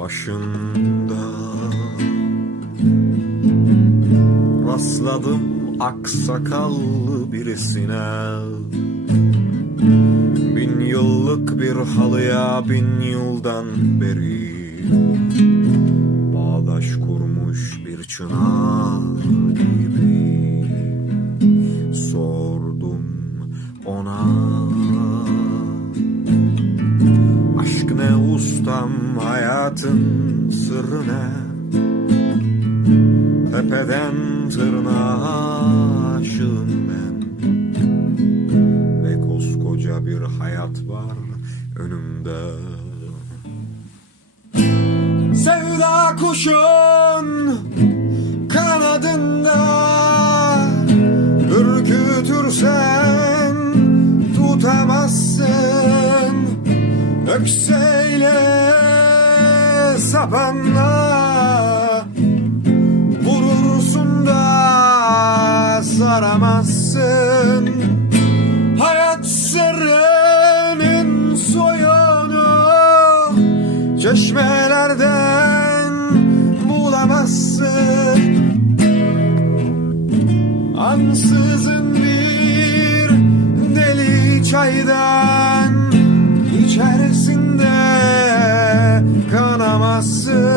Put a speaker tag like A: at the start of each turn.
A: başında. Rastladım aksakallı birisine. Bin yıllık bir halıya bin yıldan beri Bağdaş kurmuş bir çınar gibi Sordum ona ustam hayatın sırrı ne Tepeden tırnağa aşığım ben. Ve koskoca bir hayat var önümde. Sevda kuşun Ökseyle sapanla Vurursun da saramazsın. Hayat serenin soyunu Çeşmelerden bulamazsın. Ansızın bir deli çaydan içerisinde nossa